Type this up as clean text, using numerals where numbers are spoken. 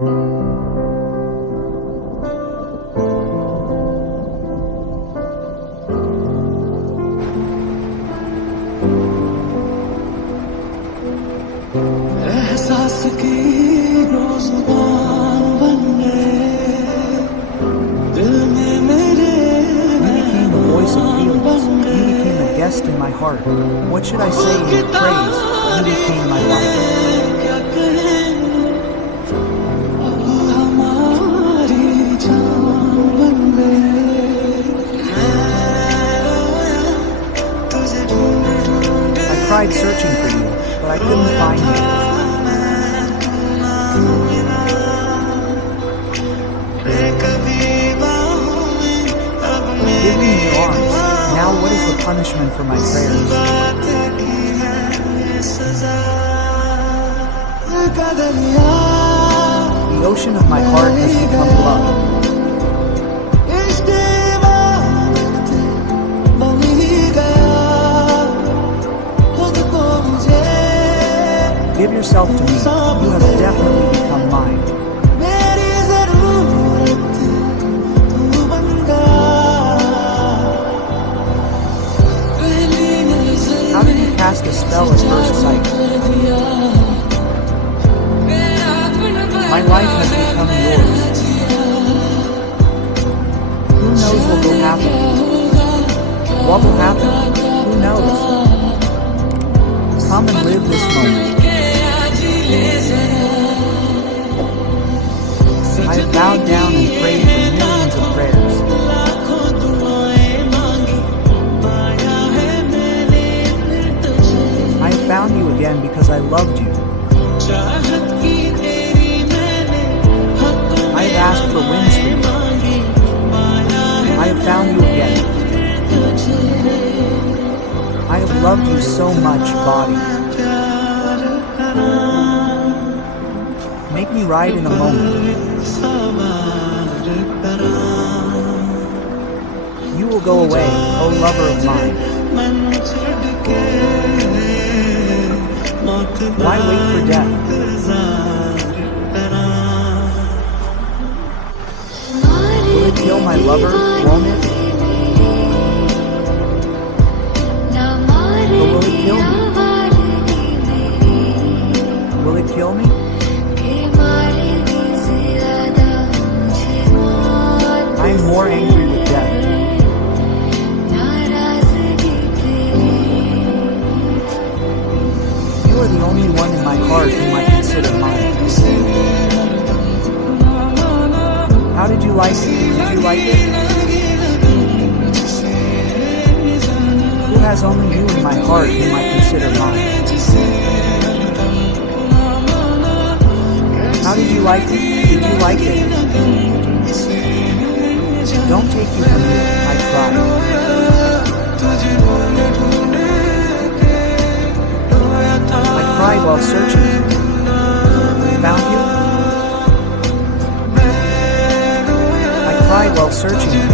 एहसास की रोज़गार बन गए दिल में मेरे You became the voice of feelings. You became a guest in my heart. What should I say in your praise? You became my life. क्या कहें अब हमारी जान बन गए तुझे ढूंढ I tried searching for you, but I couldn't find you. Give me your arms. Now what is the punishment for my prayers? The ocean of my heart has become blood. Give yourself to me. You have definitely become mine. How did you cast a spell at first sight? My life has become yours. Who knows what will happen? What will happen? Who knows? Come and live this moment. I have bowed down and prayed for millions of prayers. I have found you again because I loved you. I have asked for winds for you. I have found you again. I have loved you so much, body. Make me ride in a moment. You will go away, O lover of mine. Why wait for death? Will it kill my lover, won't it? Or will it kill me? Will it kill me? I am more angry with death. You are the only one in my heart whom I consider mine. How did you like it? Did you like it? Who has only you in my heart whom I consider mine? How did you like it? Did you like it? Don't take you from me, I cried. I cried while searching for you. Found you? I cried while searching for you.